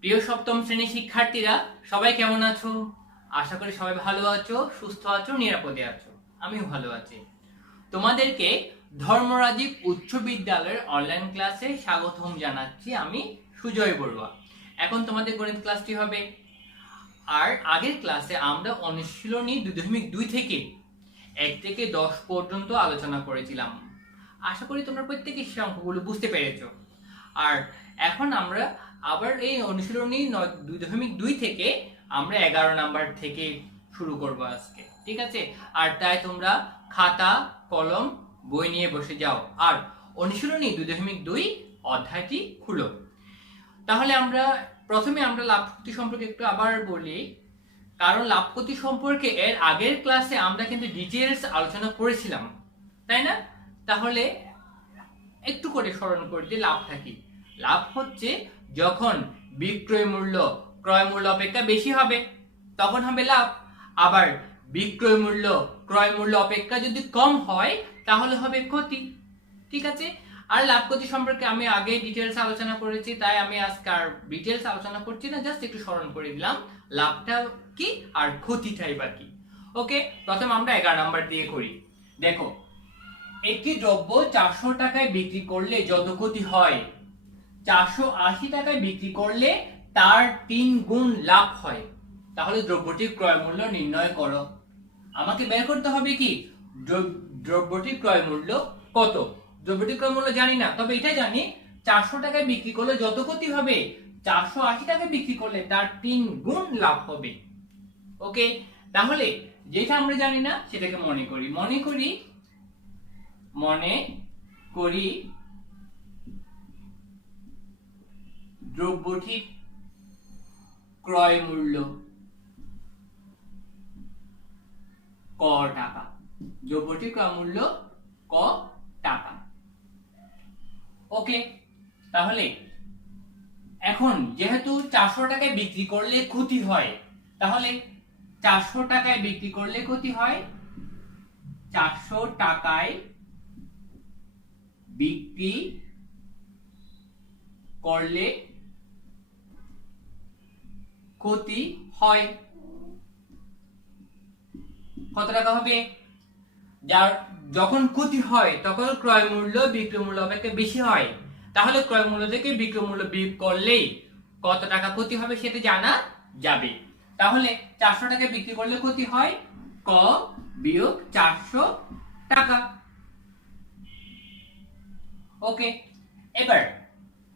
প্রিয় সপ্তম শ্রেণীর শিক্ষার্থীরা, সবাই কেমন আছো? আশা করি সবাই ভালো আছো, সুস্থ আছো, নিরাপদে আছো। আমিও ভালো আছি। তোমাদেরকে ধর্মরাজিক উচ্চ বিদ্যালয়ের অনলাইন ক্লাসে স্বাগতম জানাচ্ছি। আমি সুজয় বড়ুয়া। এখন তোমাদের গণিত ক্লাসটি হবে। আর আগের ক্লাসে আমরা অনুশীলনী 2.2 থেকে 1 থেকে 10 পর্যন্ত আলোচনা করেছিলাম। আশা করি তোমরা প্রত্যেকেই সেই অঙ্কগুলো বুঝতে পেরেছো। আর এখন আমরা আবার এই অনুশীলনী 2.2 থেকে আমরা 11 নাম্বার থেকে শুরু করব আজকে, ঠিক আছে? আর তাই তোমরা খাতা কলম বই নিয়ে বসে যাও আর অনুশীলনী 2.2 অধ্যায়টি খুলো। তাহলে প্রথমে আমরা লাভ ক্ষতি সম্পর্কে একটু আবার বলি, কারণ লাভ ক্ষতি সম্পর্কে এর আগের ক্লাসে আমরা কিন্তু ডিটেইলস আলোচনা করেছিলাম, তাই না? তাহলে একটু করে স্মরণ করে দিই লাভটা কি। লাভ হচ্ছে যখন বিক্রয় মূল্য ক্রয় মূল্য অপেক্ষা বেশি হবে তখন হবে লাভ। আবার বিক্রয় মূল্য ক্রয় মূল্য অপেক্ষা যদি কম হয় তাহলে হবে ক্ষতি, ঠিক আছে? আর লাভ ক্ষতি সম্পর্কে আমি আগে ডিটেইলস আলোচনা করেছি, তাই আমি আজকে আর ডিটেইলস আলোচনা করছি না, জাস্ট একটু স্মরণ করে দিলাম লাভটা কি আর ক্ষতিটাই বা কি। ওকে, প্রথম আমরা 11 নাম্বার দিয়ে করি। দেখো, একটি দ্রব্য 400 টাকায় বিক্রি করলে যত ক্ষতি হয় 480 টাকায় বিক্রি করলে তার 3 গুণ লাভ হয়। তাহলে দ্রব্যটির ক্রয় মূল্য নির্ণয় করো। আমাকে বের করতে হবে কি দ্রব্যটির ক্রয় মূল্য কত। দ্রব্যটির ক্রয় মূল্য জানি না, তবে এটা জানি 400 টাকায় বিক্রি করলে যত ক্ষতি হবে 480 টাকায় বিক্রি করলে তার 3 গুণ লাভ হবে। ওকে, তাহলে যেটা আমরা জানি না সেটাকে মনে করি দ্রব্যটির ক্রয় মূল্য ক টাকা। দ্রব্যটির ক্রয় মূল্য ক টাকা। ওকে, তাহলে এখন যেহেতু 400 টাকায় বিক্রি করলে ক্ষতি হয়, তাহলে 400 টাকায় বিক্রি করলে ক্ষতি হয়, 400 টাকায় বিক্রি করলে ক্ষতি হয় কত টাকা হবে? যখন ক্ষতি হয় তখন ক্রয় মূল্য বিক্রয় মূল্য অপেক্ষা বেশি হয়, তাহলে ক্রয় মূল্য থেকে বিক্রয় মূল্য বিয়োগ করলেই কত টাকা ক্ষতি হবে সেটা জানা যাবে। তাহলে 400 টাকা বিক্রি করলে ক্ষতি হয় ক বিয়োগ 400 টাকা। ওকে, এবার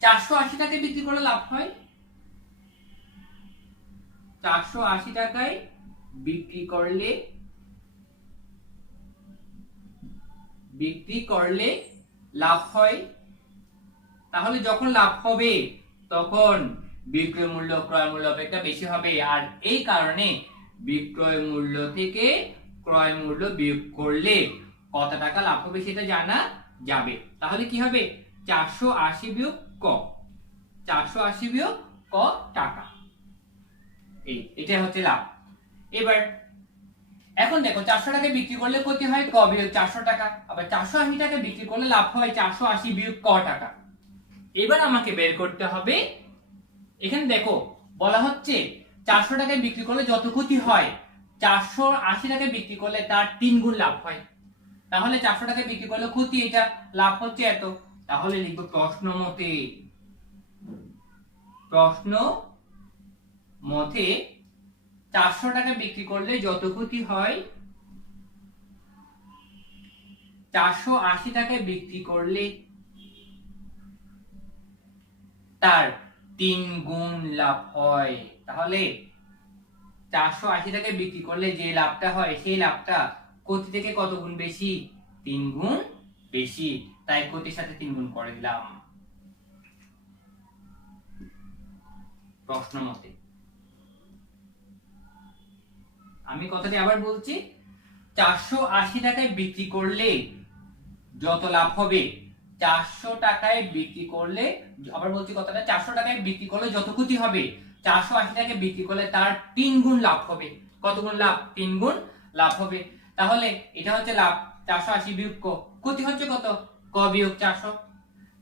480 টাকায় বিক্রি করলে লাভ হয়, 480 টাকায় বিক্রি করলে লাভ হয়। তাহলে যখন লাভ হবে তখন বিক্রয় মূল্য ক্রয় মূল্য অপেক্ষা বেশি হবে, আর এই কারণে বিক্রয় মূল্য থেকে ক্রয় মূল্য বিয়োগ করলে কত টাকা লাভ হবে সেটা জানা যাবে। তাহলে কি হবে? 480 বিয়োগ ক, 480 বিয়োগ ক টাকা। এটা হচ্ছে লাভ। এবার এখন দেখো, 400 টাকায় বিক্রি করলে ক্ষতি হয় ক বিয়োগ 400 টাকা, আবার 480 টাকায় বিক্রি করলে লাভ হয় 480 বিয়োগ ক টাকা। এবার আমাকে বের করতে হবে, এখানে দেখো বলা হচ্ছে 400 টাকায় বিক্রি করলে যত ক্ষতি হয় 480 টাকায় বিক্রি করলে তার 3 গুণ লাভ হয়। তাহলে 400 টাকায় বিক্রি করলে ক্ষতি এটা, লাভ হচ্ছে এত। তাহলে লিখব প্রশ্ন মতে 400 টাকা বিক্রি করলে যত ক্ষতি হয় 480 টাকায় বিক্রি করলে তার 3 গুণ লাভ হয়। তাহলে 480 টাকায় বিক্রি করলে যে লাভটা হয় সেই লাভটা ক্ষতি থেকে কত গুণ বেশি? 3 গুণ বেশি, তাই ক্ষতির সাথে 3 গুণ করে দিলাম প্রশ্ন মতে। আমি কথাটি আবার বলছি, 480 টাকায় বিক্রি করলে যত লাভ হবে 400 টাকায় বিক্রি করলে, আবার বলছি কথাটা, 400 টাকায় বিক্রি করলে যত ক্ষতি হবে 480 টাকায় বিক্রি করলে তার 3 গুণ লাভ হবে। কত গুণ লাভ? 3 গুণ লাভ হবে। তাহলে এটা হচ্ছে লাভ, 480 বিয়োগ ক, ক্ষতি হচ্ছে কত? ক বিয়োগ 400।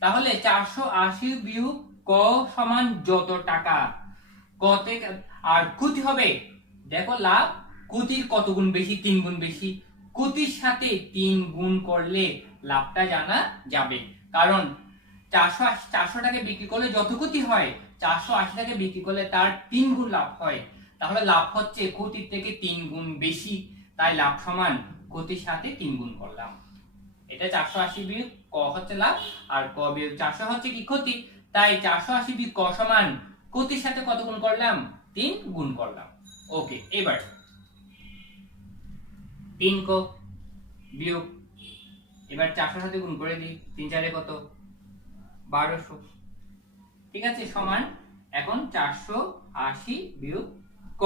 তাহলে 480 বিয়োগ ক সমান যত টাকা, ক থেকে আর ক্ষতি হবে, দেখো লাভ ক্ষতির কত গুণ বেশি, 3 গুণ বেশি। ক্ষতির সাথে 3 গুণ করলে লাভটা জানা যাবে, কারণ 480 টাকা বিক্রি করলে যত ক্ষতি হয় 480 টাকা বিক্রি করলে তার 3 গুণ লাভ হয়, তাহলে লাভ হচ্ছে ক্ষতির থেকে 3 গুণ বেশি, তাই লাভ সমান ক্ষতির সাথে 3 গুণ করলাম। এটা 480 বিয়োগ ক হচ্ছে লাভ, আর ক বিয়োগ 400 হচ্ছে কি ক্ষতি, তাই 480 বিয়োগ ক সমান ক্ষতির সাথে কত গুণ করলাম, 3 গুণ করলাম। ওকে, এবার 3 ক বিয়োগ, এবার 400 সাথে গুণ করে দিই, 3 4 কত 1200, ঠিক আছে, সমান এখন 480 বিয়োগ ক।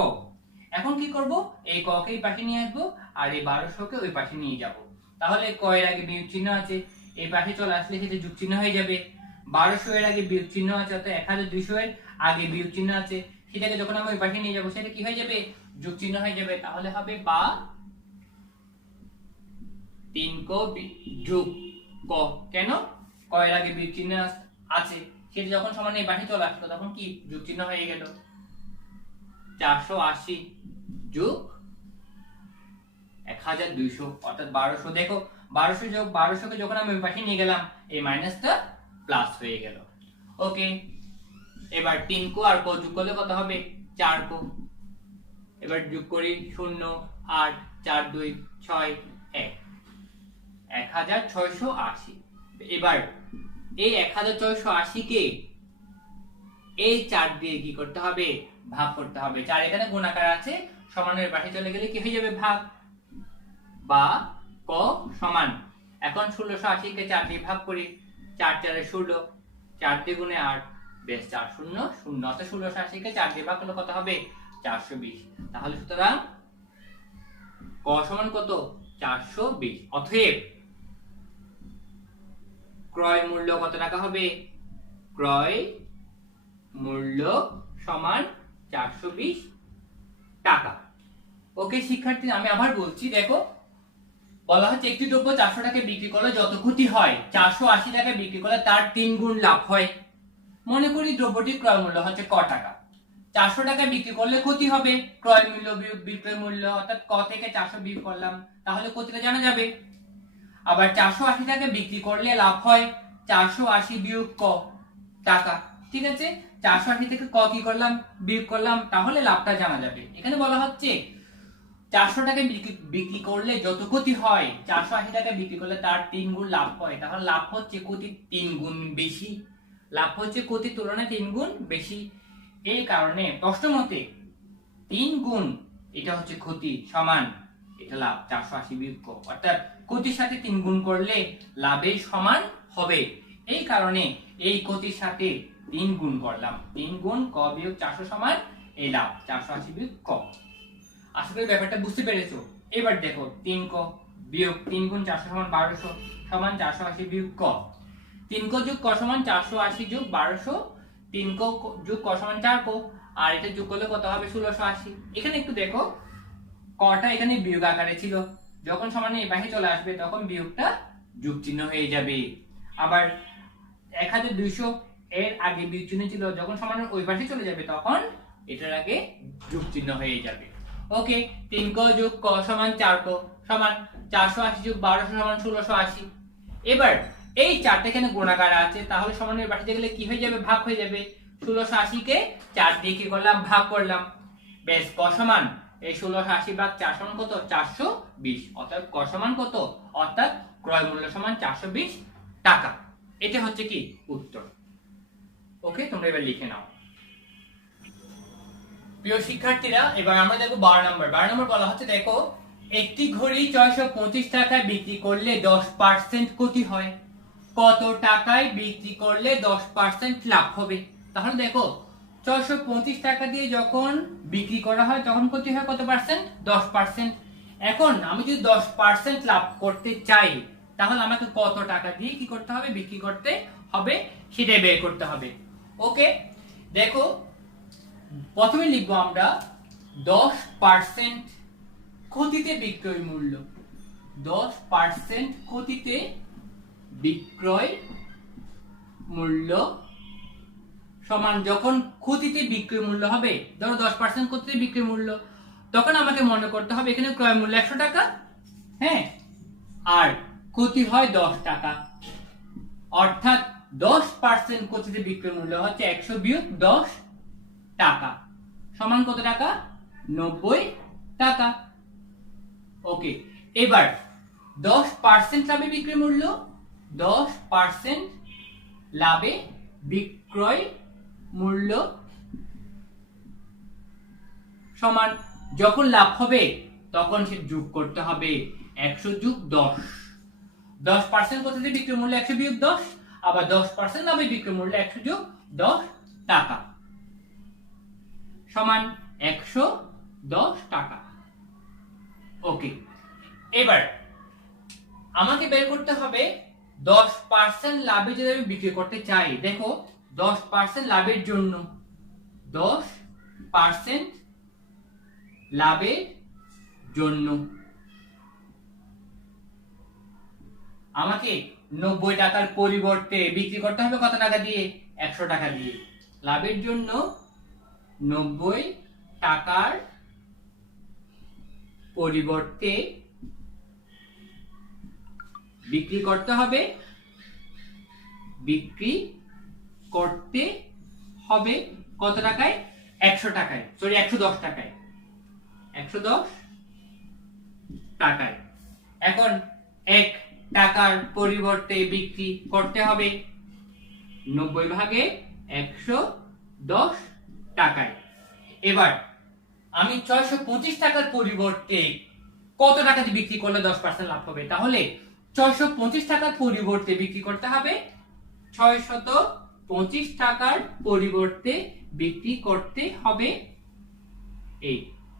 এখন কি করব, এই ক কে এই পাশে নিয়ে আসবো আর এই 1200 কে ওই পাশে নিয়ে যাব, তাহলে ক এর আগে বিয়োগ চিহ্ন আছে, এই পাশে চলে আসলে সেটা যোগ চিহ্ন হয়ে যাবে। 1200 এর আগে বিয়োগ চিহ্ন আছে, অর্থাৎ 1200 এর আগে বিয়োগ চিহ্ন আছে, সেটাকে যখন আমি ওই পাশে নিয়ে যাব সেটা কি হয়ে যাবে, যোগ চিহ্ন হয়ে যাবে, তাহলে হবে বা 3 ক যোগ ক। কেন, ক এর আগে বিয়োগ চিহ্ন আছে, সেটা যখন সমান এই পাশে চলে আসলো তখন কি যোগ চিহ্ন হয়ে গেল, 480 যোগ 1200 অর্থাৎ 1200। দেখো 1200 যোগ 1200 কে যখন আমি ওই পাশে নিয়ে গেলাম এই মাইনাসটা প্লাস হয়ে গেল। ওকে, এবার 3 কো আর কো যোগ করলে কত হবে, 4 কো। এবার যোগ করি 0 8 4 2 6 1 1680। এবার এই 1680 কে এই 4 দিয়ে কি করতে হবে, ভাগ করতে হবে। 4 এখানে গুণাকার আছে, সমানের পাশে চলে গেলে কি হয়ে যাবে, ভাগ, বা ক সমান, এখন 1680 কে 4 দিয়ে ভাগ করি, 4 4 এ 16, 4 দিয়ে গুণে 8, বেশ 4 0 0, অর্থাৎ 1680 কে 4 দিয়ে ভাগ করলে কত হবে, 420। তাহলে সুতরাং ক সমান কত, 420। অতএব ক্রয় মূল্য কত টাকা হবে, ক্রয় মূল্য সমান 420 টাকা। ওকে শিক্ষার্থী, আমি আবার বলছি, দেখো বলা হচ্ছে একটি দ্রব্য 400 টাকায় বিক্রি করলে যত ক্ষতি হয় 480 টাকায় বিক্রি করলে তার 3 গুণ লাভ হয়। মনে করি দ্রব্যটির ক্রয় মূল্য হচ্ছে ক টাকা, 400 টাকায় বিক্রি করলে ক্ষতি হবে ক্রয় মূল্য বিয়োগ বিক্রয় মূল্য, অর্থাৎ ক থেকে 400 বিয়োগ করলাম, তাহলে ক্ষতিটা জানা যাবে। আবার 480 টাকায় বিক্রি করলে লাভ হয় 480 বিয়োগ ক টাকা, ঠিক আছে, 480 থেকে ক কি করলাম, বিয়োগ করলাম, তাহলে লাভটা জানা যাবে। এখানে বলা হচ্ছে 400 টাকায় বিক্রি করলে যত ক্ষতি হয় 480 টাকায় বিক্রি করলে তার 3 গুণ লাভ হয়, তাহলে লাভ হচ্ছে ক্ষতির 3 গুণ বেশি, লাভ হচ্ছে ক্ষতির তুলনায় 3 গুণ বেশি। এই কারণে প্রশ্ন মতে 3 গুণ এটা হচ্ছে ক্ষতি সমান এটা লাভ 480 বিয়োগ ক, অর্থাৎ ক্ষতির সাথে 3 গুণ করলে লাভের সমান হবে। এই কারণে এই ক্ষতির সাথে 3 গুণ করলাম, 3 গুণ ক বিয়োগ 400 সমান এই লাভ 480 বিয়োগ ক। আশা করি ব্যাপারটা বুঝতে পেরেছো। এবার দেখো 3 ক বিয়োগ 3 গুণ 400 সমান 1200 সমান 480 বিয়োগ ক। 3 ক যোগ ক সমান 480 যোগ 1200, 3 ক যোগ ক সমান 4 ক, আর এটা যোগ করলে কত হবে 1680। এখানে একটু দেখো কটা এখানে বিয়োগ আকারে ছিল, যখন সমানে এই পাশে চলে আসবে তখন বিয়োগটা যোগ চিহ্ন হয়ে যাবে। আবার 1200 এর আগে বিয়োগ চিহ্ন ছিল, যখন সমানের ওই পাশে চলে যাবে তখন এটার আগে যোগ চিহ্ন হয়ে যাবে। ওকে, 3 ক যোগ ক সমান 4 ক সমান 480 যোগ 1200 সমান 1680। এবার এই চারটা এখানে গুণাকার আছে, তাহলে সমানের পাশে গেলে কি হয়ে যাবে, ভাগ হয়ে যাবে। 1680 কে 4 দিয়ে কি করলাম, ভাগ করলাম, বেশ ক সমান এই 1680 ভাগ 4 সমান কত, 420, অর্থাৎ ক সমান কত, অর্থাৎ ক্রয় মূল্য সমান 420 টাকা। এটা হচ্ছে কি উত্তর। ওকে, তোমরা এবার লিখে নাও। প্রিয় শিক্ষার্থীরা, এবার আমরা দেখো 12 নম্বর। 12 নম্বর বলা হচ্ছে, দেখো একটি ঘড়ি 625 টাকায় বিক্রি করলে 10% ক্ষতি হয়, কত টাকায় বিক্রি করলে 10% লাভ হবে। তাহলে দেখো 625 টাকা দিয়ে যখন বিক্রি করা হয় তখন ক্ষতি হয় কত পার্সেন্ট, 10%। এখন আমি যদি 10% লাভ করতে চাই তাহলে আমাকে কত টাকা দিয়ে কি করতে হবে, বিক্রি করতে হবে, সেটাই বের করতে হবে। ওকে, দেখো প্রথমে লিখবো আমরা 10% ক্ষতিতে বিক্রয় মূল্য, 10% ক্ষতিতে বিক্রয় মূল্য সমান যখন ক্ষতিতে বিক্রয় মূল্য হবে, ধরো 10% ক্ষতিতে বিক্রয় মূল্য, তখন আমাকে মনে করতে হবে এখানে ক্রয় মূল্য 100 টাকা, হ্যাঁ, আর ক্ষতি হয় 10 টাকা, অর্থাৎ 10% ক্ষতিতে বিক্রয় মূল্য হচ্ছে 100 বিয়োগ 10 টাকা সমান কত টাকা? 90 টাকা। ওকে, এবার 10% লাভে বিক্রয় মূল্য, 10% লাভে বিক্রয় মূল্য সমান যখন লাভ হবে তখন সে যোগ করতে হবে 100 যোগ 10। 10% কোথাতে বিক্রয় মূল্য 100 বিয়োগ 10, আবার 10% লাভে বিক্রয় মূল্য 100 যোগ 10 টাকা সমান 110 টাকা। ওকে, এবার আমাকে বের করতে হবে 10% লাভে যদি আমি বিক্রি করতে চাই, দেখো 10% লাভের জন্য 10% লাভের জন্য আমাকে 90 টাকার পরিবর্তে বিক্রি করতে হবে কত টাকা দিয়ে? 100 টাকা দিয়ে। লাভের জন্য 90 টাকার পরিবর্তে বিক্রি করতে হবে কত টাকায়? 100 টাকায়, সরি 110 টাকায়, 110 টাকায়। এখন 1 টাকার পরিবর্তে বিক্রি করতে হবে 90 ভাগে 110 টাকায়। এবার আমি 625 টাকার পরিবর্তে কত টাকা দিয়ে বিক্রি করলে 10% লাভ হবে? তাহলে 625 টাকার পরিবর্তে বিক্রি করতে হবে 625 টাকার পরিবর্তে বিক্রি করতে হবে, এই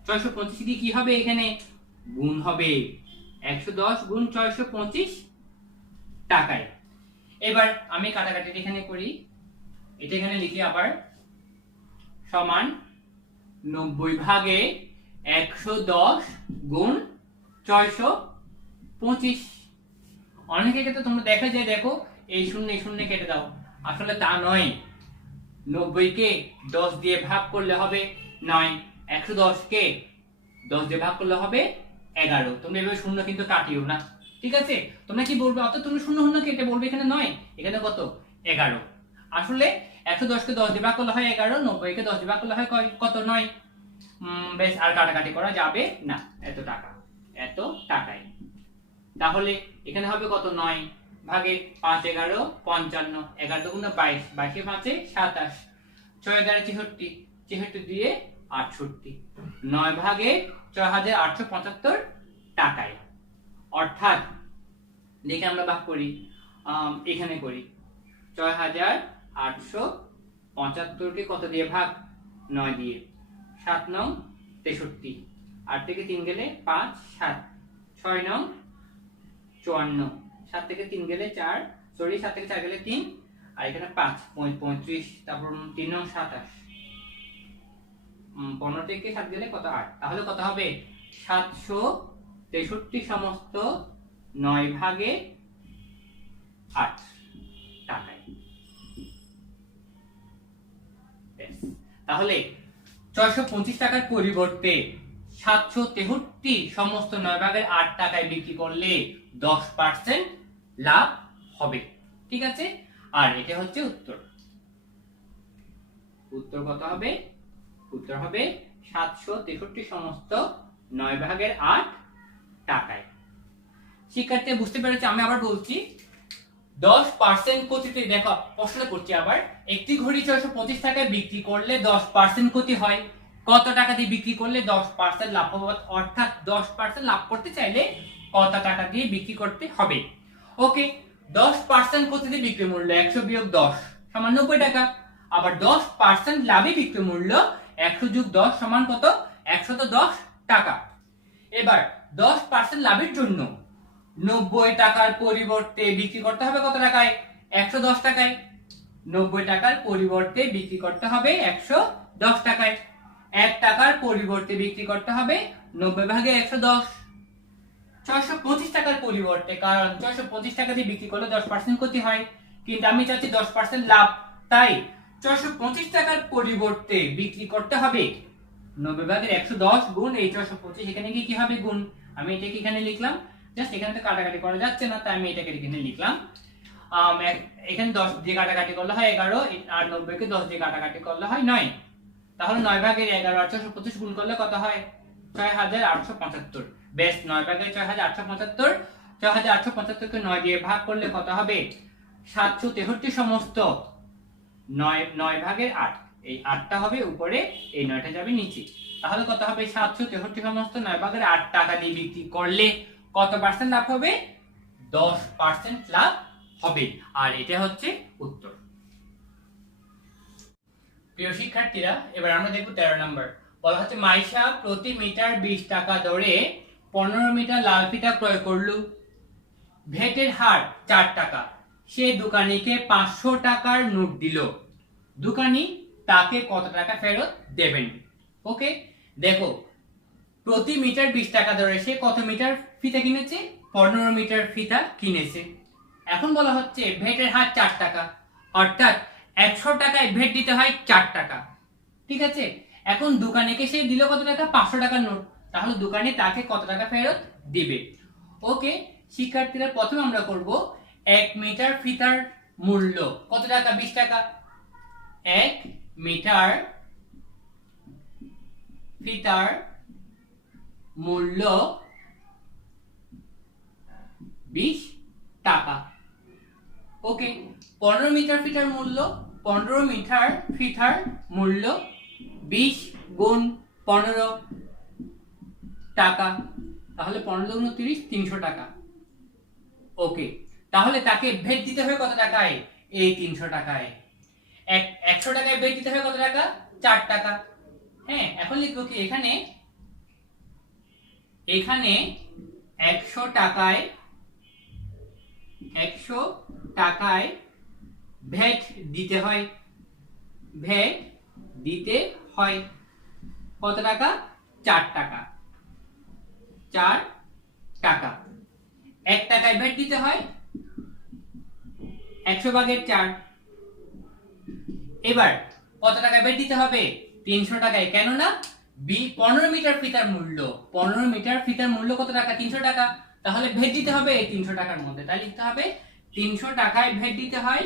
625 দিয়ে কি হবে? এখানে গুণ হবে 110 গুণ 625 টাকায়। এবার আমি কাটাকাটি এখানে করি, এটা এখানে লিখি আবার, সমান 90 ভাগে 110 গুণ 625। অনেকে ক্ষেত্রে তোমরা দেখা যায়, দেখো এই শূন্য কেটে দাও, আসলে তা নয়। 90 কে 10 দিয়ে ভাগ করলে হবে 9, 110 কে 10 দিয়ে ভাগ করলে হবে 11। তোমরা এভাবে শূন্য কিন্তু কাটিও না, ঠিক আছে? তোমরা কি বলবে? অর্থাৎ তুমি শূন্য কেটে বলবে এখানে 9, এখানে কত? 11। আসলে 110 কে 10 দিয়ে ভাগ করলে হয় 11, 90 কে 10 দিয়ে ভাগ করলে হয় কত? 9। বেশ, আর কাটাকাটি করা যাবে না, এত টাকায়। তাহলে এখানে হবে কত? 9 ভাগে 5 11 55, 11 দুগুণ 22, 22 5 27, 6 11 64, 64 দিয়ে 68, 9 ভাগে 6875 টাকায়। অর্থাৎ দেখে আমরা ভাগ করি, এখানে করি 6875 কে কত দিয়ে ভাগ? 9 দিয়ে। 7 9 63, 8 থেকে 3 গেলে 5 7, 6 9 54, 7 থেকে 3 গেলে 4, সরি 7 থেকে 4 গেলে 3, আর এখানে 5 35, তারপর 3 9 27, 15 থেকে 7 গেলে কত? 8। তাহলে কত হবে? 763 সমস্ত 9 ভাগে 8 টাকায়। তাহলে 625 টাকার পরিবর্তে 763 সমস্ত 9 ভাগের 8 টাকায় বিক্রি করলে 10% লাভ হবে, ঠিক আছে? আর এটা হচ্ছে উত্তর। উত্তর কত হবে? উত্তর হবে 763 সমস্ত 9 ভাগের 8 টাকায়। শিক্ষার্থী বুঝতে পেরেছে? আমি আবার বলছি, 10% ক্ষতিতে, দেখো প্রশ্ন করছি আবার, একটি ঘড়ি 625 টাকায় বিক্রি করলে 10% ক্ষতি হয়, কত টাকা দিয়ে বিক্রি করলে 10% লাভ হবে? অর্থাৎ 10% লাভ করতে চাইলে কত টাকা দিয়ে বিক্রি করতে হবে? ওকে, 10% ক্ষতিতে বিক্রি মূল্য 100 বিয়োগ 10 সমান 90 টাকা, আবার 10% লাভে বিক্রি মূল্য 100 যোগ 10 সমান কত? 110 টাকা। এবার 10% লাভের জন্য 90 টাকার পরিবর্তে বিক্রি করতে হবে কত টাকায়? 110 টাকায়। 90 টাকার পরিবর্তে বিক্রি করতে হবে 110 টাকায়। 1 টাকার পরিবর্তে বিক্রি করতে হবে 90 ভাগে 110। 625 টাকার পরিবর্তে, কারণ 625 টাকা দিয়ে বিক্রি করলে 10% ক্ষতি হয়, কিন্তু আমি চাচ্ছি 10% লাভ, তাই 425 টাকার পরিবর্তে বিক্রি করতে হবে 90 ভাগের 110 গুণ এই 425। এখানে কি হবে গুণ, আমি এটাকে এখানে লিখলাম, জাস্ট এখানে তো কাটাকাটি করা যাচ্ছে না তাই আমি এটাকে এখানে লিখলাম। এখানে 10 দিয়ে কাটাকাটি করলে হয় 11, আর 90 কে 10 দিয়ে কাটাকাটি করলে হয় 9। তাহলে 9 ভাগের 11 আর 425 গুণ করলে কত হয় 6875। বেশ, 9 ভাগের 6875, 6875 কে 9 দিয়ে ভাগ করলে কত হবে 763 সমস্ত 9 ভাগের 8, এই 8টা হবে উপরে, এই 9টা যাবে নিচে। তাহলে কত হবে 763 সমস্ত 9 ভাগের 8 টাকা দিয়ে বিক্রি করলে কত পার্সেন্ট লাভ হবে 10% লাভ হবে। আর এটা হচ্ছে উত্তর। প্রিয় শিক্ষার্থীরা, এবার আমরা দেখব 13 নম্বর। বলা হচ্ছে মাইশা প্রতি মিটার 20 টাকা দরে 15 মিটার লাল ফিতা ক্রয় করলো। ভেটের হার 4 টাকা। সে দোকানীকে 500 টাকার নোট দিল। দোকানি তাকে কত টাকা ফেরত দেবেন? ওকে, দেখো প্রতি মিটার 20 টাকা দরে সে কত মিটার ফিতা কিনেছে? 15 মিটার ফিতা কিনেছে। এখন বলা হচ্ছে ভেটের হার 4 টাকা, অর্থাৎ 100 টাকায় ভেট দিতে হয় 4 টাকা। ঠিক আছে, এখন দোকানিকে সে দিল কত টাকা? 500 টাকার নোট। তাহলে দোকানি তাকে কত টাকা ফেরত দিবে? ওকে শিক্ষার্থীরা, প্রথমে আমরা করব 1 মিটার ফিতার মূল্য কত টাকা? 20 টাকা। 1 মিটার ফিতার মূল্য 20 টাকা। ওকে, 15 মিটার ফিতার মূল্য, 15 মিটার ফিতার মূল্য 20 গুণ 15 টাকা, তাহলে 15 গুণ 30, 300 টাকা। ওকে, তাহলে তাকে ভেট দিতে হবে কত টাকায়? এই 300 টাকায়। 100 টাকায় ভেট দিতে হবে কত টাকা? 4 টাকা। হ্যাঁ, এখন লিখবো কি এখানে 100 টাকায় ভ্যাট দিতে হয়। ভ্যাট দিতে হয় কত টাকা? 4 টাকা। 4 টাকা। 1 টাকায় ভ্যাট দিতে হয় 100 ভাগের 4। এবার কত টাকায় ভ্যাট দিতে হবে? 300 টাকায়, কেননা 15 মিটার ফিতার মূল্য, 15 মিটার ফিতার মূল্য কত টাকা? 300 টাকা। তাহলে ভ্যাট দিতে হবে এই 300 টাকার মধ্যে, তাই লিখতে হবে 300 টাকায় ভ্যাট দিতে হয়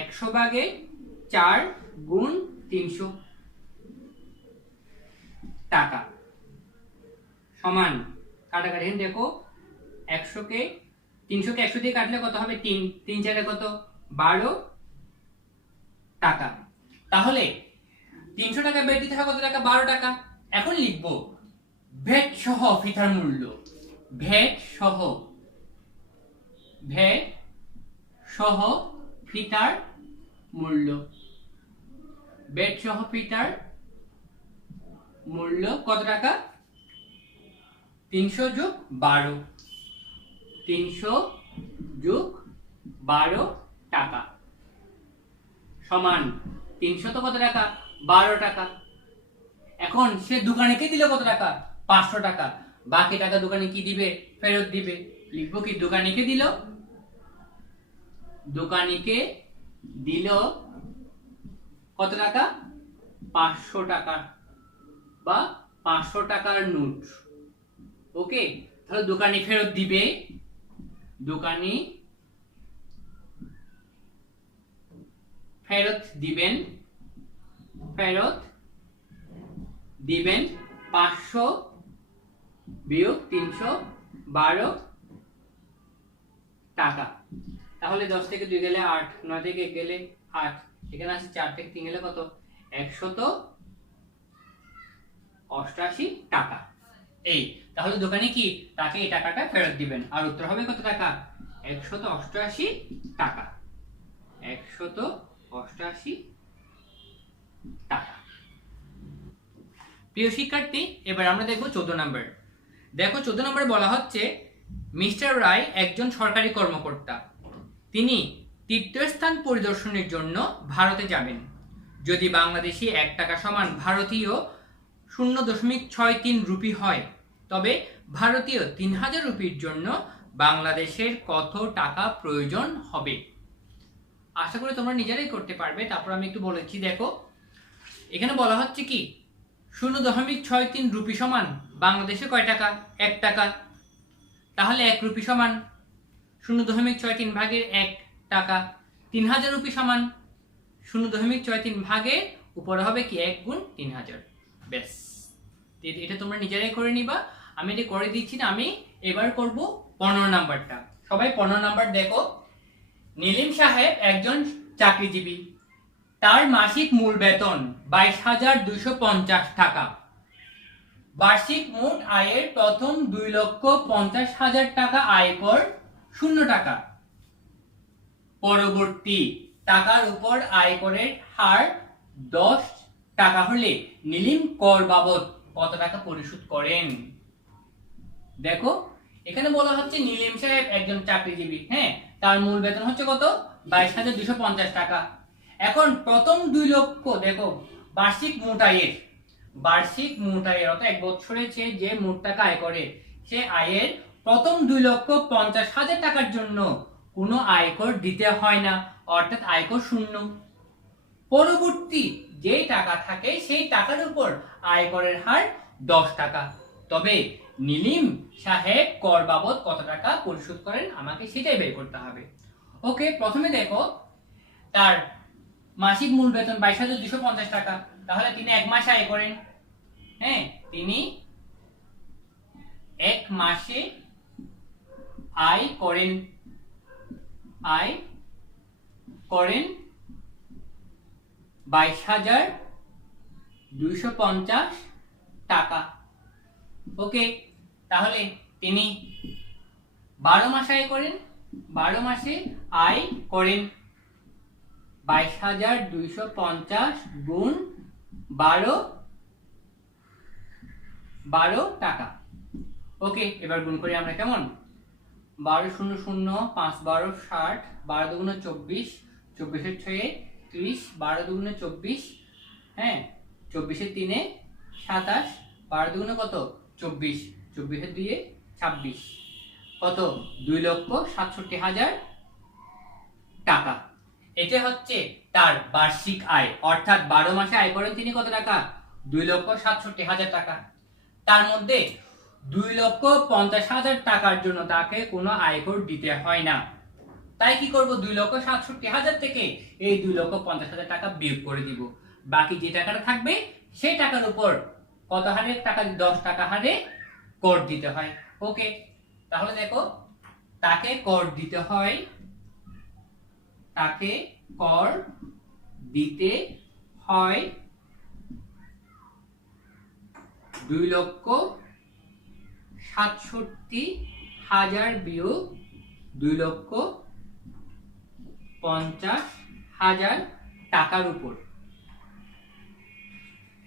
100 ভাগে 4 গুণ 300 টাকা সমান কাটাকাটি। দেখো 100 কে 100 দিয়ে কাটলে কত হবে? 3 3 4 কত? 12 টাকা। তাহলে 300 টাকা ভ্যাট দিতে হয় কত টাকা? 12 টাকা। এখন লিখব ভ্যাট সহ ফিতার মূল্য। ভ্যাট সহ ফিতার মূল্য। ভ্যাট সহ ফিতার মূল্য কত টাকা? 300 যোগ 12, 300 যোগ 12 টাকা সমান 300 তো কত টাকা? 12 টাকা। এখন সে দোকানিকে দিল কত টাকা? 500 টাকা। বাকি টাকা দোকানি কি দিবে? ফেরত দিবে। লিখবো কি দোকানিকে দিল কত টাকা? 500 টাকা বা 500 টাকার নোট। ওকে, তাহলে দোকানি ফেরত দিবে, দোকানি ফেরত দিবেন 500 বিয়োগ 312 টাকা। তাহলে 10 থেকে 2 গেলে 8, 9 থেকে 1 গেলে 8, এখানে আছে 4 থেকে 3 গেলে কত? 188 টাকা। এই তাহলে দোকানি কি তাকে এই টাকাটা ফেরত দিবেন। আর উত্তর হবে কত টাকা? 188 টাকা। 188 টাকা। প্রিয় শিক্ষার্থী, এবার আমরা দেখব 14 নম্বর। দেখো 14 নম্বরে বলা হচ্ছে মিস্টার রায় একজন সরকারি কর্মকর্তা। তিনি তীর্থস্থান পরিদর্শনের জন্য ভারতে যাবেন। যদি বাংলাদেশি 1 টাকা সমান ভারতীয় 0.63 রুপি হয়, তবে ভারতীয় 3000 রুপির জন্য বাংলাদেশের কত টাকা প্রয়োজন হবে? আশা করি তোমরা নিজেরাই করতে পারবে। তারপর আমি একটু বলেছি, দেখো এখানে বলা হচ্ছে কি 0.63 রুপি সমান বাংলাদেশে কয় টাকা? 1 টাকা। তাহলে 1 রুপি সমান 0.63 ভাগের 1 টাকা। 3000 রুপি সমান 0.63 ভাগের উপরে হবে কি 1 গুণ 3000। ব্যাস, এটা তোমরা নিজেরাই করে নিবা, আমি এটা করে দিচ্ছি না। আমি এবার করব 15 নাম্বারটা। সবাই 15 নাম্বার দেখো। নীলিম সাহেব একজন চাকরিজীবী, তার মাসিক মূল বেতন 22,250 টাকা। বার্ষিক মোট আয়ের প্রথম 2,50,000 টাকা আয়কর 0 টাকা। পরবর্তী টাকার উপর আয়করের হার 10 টাকা হলে নীলিম কর বাবদ কত টাকা পরিশোধ করেন? দেখো এখানে বলা হচ্ছে নীলিম সাহেব একজন চাকরিজীবী, হ্যাঁ, তার মূল বেতন হচ্ছে কত? 22,250 টাকা। এখন প্রথম 2 লক্ষ, দেখো বার্ষিক মোট আয়ের অর্থাৎ এক বছরে যে মোট টাকা আয় করে, সে আয়ের প্রথম 2,50,000 টাকার জন্য কোনো আয়কর দিতে হয় না, অর্থাৎ আয়কর শূন্য। পরবর্তী যে টাকা থাকে সেই টাকার উপর আয়করের হার 10 টাকা। তবে নীলিম সাহেব কর বাবদ কত টাকা পরিশোধ করেন আমাকে সেটাই বের করতে হবে। ওকে, প্রথমে দেখো তার মাসিক মূল বেতন 22,250 টাকা, তাহলে তিনি এক মাসে আয় করেন, হ্যাঁ, তিনি এক মাসে আয় করেন 22,250 টাকা। ওকে, তাহলে তিনি 12 মাসে আয় করেন, 12 মাসে আয় করেন 22,250 গুণ 12 টাকা। ওকে, এবার গুণ করি আমরা কেমন? 12 0 0 5 12 60, 12 দুগুণে 24, 24 6 30, 12 দুগুণে 24, হ্যাঁ, 24 3 27, 12 দুগুণে কত? 24, 24 2 26, কত? 2,67,000 টাকা। এটা হচ্ছে তার বার্ষিক আয়, অর্থাৎ 12 মাসে আয় করেন তিনি কত টাকা? 2,67,000 টাকা। তার মধ্যে 2,50,000 টাকার জন্য তাকে কোনো আয়কর দিতে হয় না। তাই কি করব? 2,67,000 থেকে এই 2,50,000 টাকা বিয়োগ করে দিব। বাকি যে টাকাটা থাকবে সেই টাকার উপর কত হারে টাকা? 10 টাকা হারে কর দিতে হয়। ওকে, তাহলে দেখো তাকে কর দিতে হয়, তাকে কর দিতে হয় 2,67,000 বিয়োগ 2,50,000 টাকার উপর,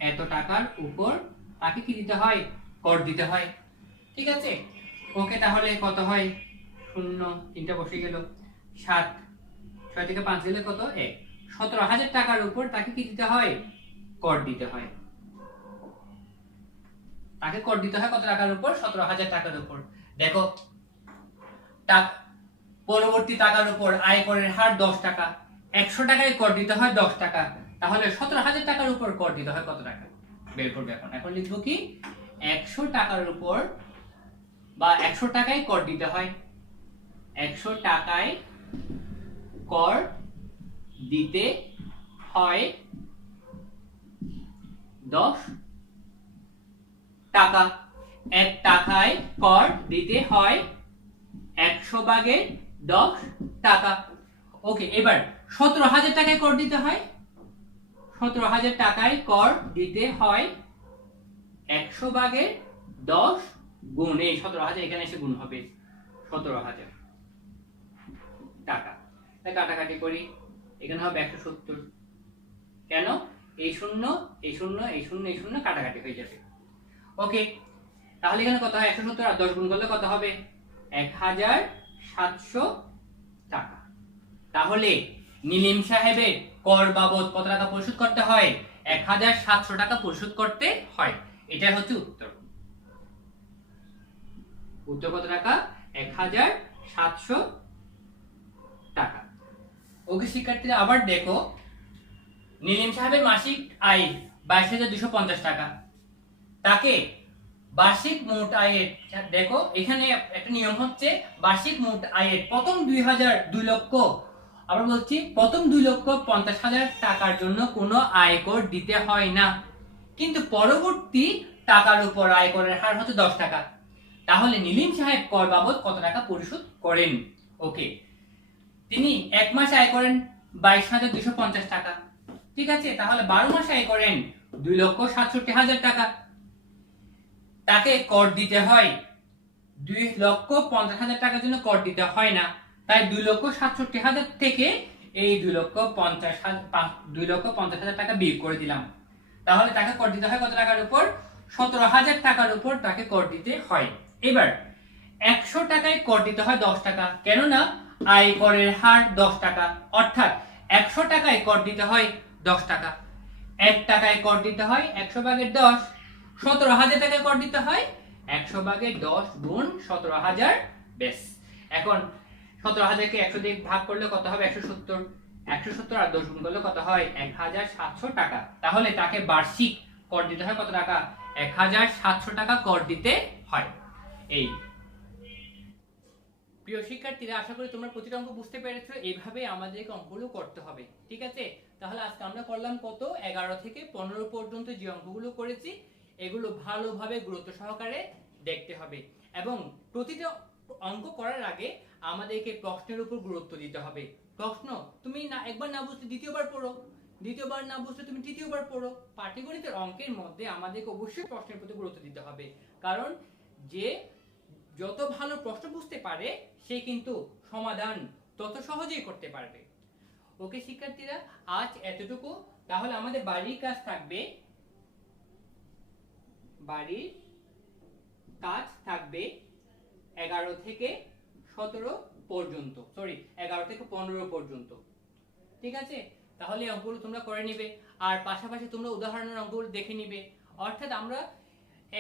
এত টাকার উপর তাকে কি দিতে হয়? কর দিতে হয়। ঠিক আছে, ওকে, তাহলে কত হয়? 0 3টা বসে গেল, 7 6 থেকে 5 গেলে কত? 1। 17,000 টাকার উপর তাকে কি দিতে হয়? কর দিতে হয়। তাকে কর দিতে হয় কত টাকার উপর? 17,000 টাকার উপর। দেখো পরবর্তী টাকার উপর আয়করের হার 10 টাকা, 100 টাকায় কর দিতে হয় 10 টাকা, তাহলে 17,000 টাকার উপর কর দিতে হয় কত টাকা? বের করবে। এখন লিখবো কি 100 টাকার উপর বা 100 টাকায় কর দিতে হয়, 100 টাকায় কর দিতে হয় 10 টাকা। 1 টাকায় কর দিতে হয় 100 ভাগের 10 টাকা। ওকে, এবার 17,000 টাকায় কর দিতে হয়, 17,000 টাকায় কর দিতে হয় 100 ভাগের 10 গুণ এই 17,000 এখানে এসে গুণ হবে 17,000 টাকা। তাই কাটাকাটি করি, এখানে হবে 170। কেন? এই শূন্য এই শূন্য এই শূন্য এই শূন্য কাটাকাটি হয়ে যাবে। ওকে, তাহলে এখানে কত হয়? 170 আর 10 গুণ করলে কত হবে? 1,700 টাকা। তাহলে নীলিম সাহেবের কর বাবদ কত টাকা পরিশোধ করতে হয়? 1,700 টাকা পরিশোধ করতে হয়। এটা হচ্ছে উত্তর। উত্তর কত টাকা? 1,700 টাকা। ওকে শিক্ষার্থীরা, আবার দেখো নীলিম সাহেবের মাসিক আয় 22,250 টাকা। তাকে বার্ষিক মোট আয়ের, দেখো এখানে একটা নিয়ম হচ্ছে বার্ষিক মোট আয়ের প্রথম 2 লক্ষ, আবার বলছি প্রথম 2,50,000 টাকার জন্য কোনো আয়কর দিতে হয় না, কিন্তু পরবর্তী টাকার উপর আয়করের হার হচ্ছে 10 টাকা। তাহলে নীলিম সাহেব কর বাবদ কত টাকা পরিশোধ করেন? ওকে, তিনি এক মাস আয় করেন 22,250 টাকা। ঠিক আছে, তাহলে 12 মাস আয় করেন 2,67,000 টাকা। তাকে কর দিতে হয় 2,50,000 টাকার জন্য কর দিতে হয় না, তাই 2,67,000 থেকে এই 2,50,000 টাকা বিয়োগ করে দিলাম। তাহলে তাকে কর দিতে হয় কত টাকার উপর? 17,000 টাকার উপর তাকে কর দিতে হয়। এবার 100 টাকায় কর দিতে হয় 10 টাকা, কেননা আয় করের হার 10 টাকা, অর্থাৎ 100 টাকায় কর দিতে হয় 10 টাকা। 1 টাকায় কর দিতে হয় 100/10, 17,000 টাকায় কর দিতে হয় 100/10 গুণ 17,000। বেশ, এখন 17,000কে 100 দিয়ে ভাগ করলে কত হবে? 170। 170 আর 10 গুণ করলে কত হয়? 1,700 টাকা। তাহলে তাকে বার্ষিক কর দিতে হয় কত টাকা? 1,700 টাকা কর দিতে হয়। এই প্রিয় শিক্ষার্থীরা, আশা করি তোমরা প্রতিটা অঙ্ক বুঝতে পেরেছো। এইভাবে আমাদেরকে অঙ্কগুলো করতে হবে, ঠিক আছে? তাহলে আজকে আমরা করলাম কত? 11 থেকে 15 পর্যন্ত যে অঙ্কগুলো করেছি এগুলো ভালোভাবে গুরুত্ব সহকারে দেখতে হবে, এবং প্রতিটা অঙ্ক করার আগে আমাদেরকে প্রশ্নের উপর গুরুত্ব দিতে হবে। প্রশ্ন তুমি না একবার না বুঝলে দ্বিতীয়বার পড়ো, দ্বিতীয়বার না বুঝলে তুমি তৃতীয়বার পড়ো। পাটিগণিতের অঙ্কের মধ্যে আমাদেরকে অবশ্যই প্রশ্নের প্রতি গুরুত্ব দিতে হবে, কারণ যে যত ভালো প্রশ্ন বুঝতে পারে সে কিন্তু সমাধান তত সহজেই করতে পারবে। ওকে শিক্ষার্থীরা, আজ এতটুকু। তাহলে আমাদের বাড়ির কাজ থাকবে, বাড়ির কাজ থাকবে 11 থেকে 17 পর্যন্ত, সরি 11 থেকে 15 পর্যন্ত, ঠিক আছে? তাহলে অঙ্কগুলো তোমরা করে নিবে, আর পাশাপাশি তোমরা উদাহরণের অঙ্কগুলো দেখে নিবে। অর্থাৎ আমরা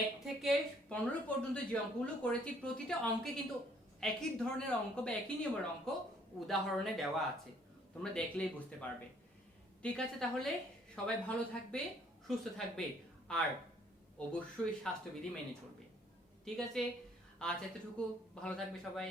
1 থেকে 15 পর্যন্ত যে অঙ্কগুলো করেছি প্রতিটা অঙ্কে কিন্তু একই ধরনের অঙ্ক বা একই নিয়মের অঙ্ক উদাহরণে দেওয়া আছে, তোমরা দেখলেই বুঝতে পারবে। ঠিক আছে, তাহলে সবাই ভালো থাকবে, সুস্থ থাকবে, আর অবশ্যই স্বাস্থ্যবিধি মেনে চলবে। ঠিক আছে, আজ এতটুকু, ভালো থাকবে সবাই।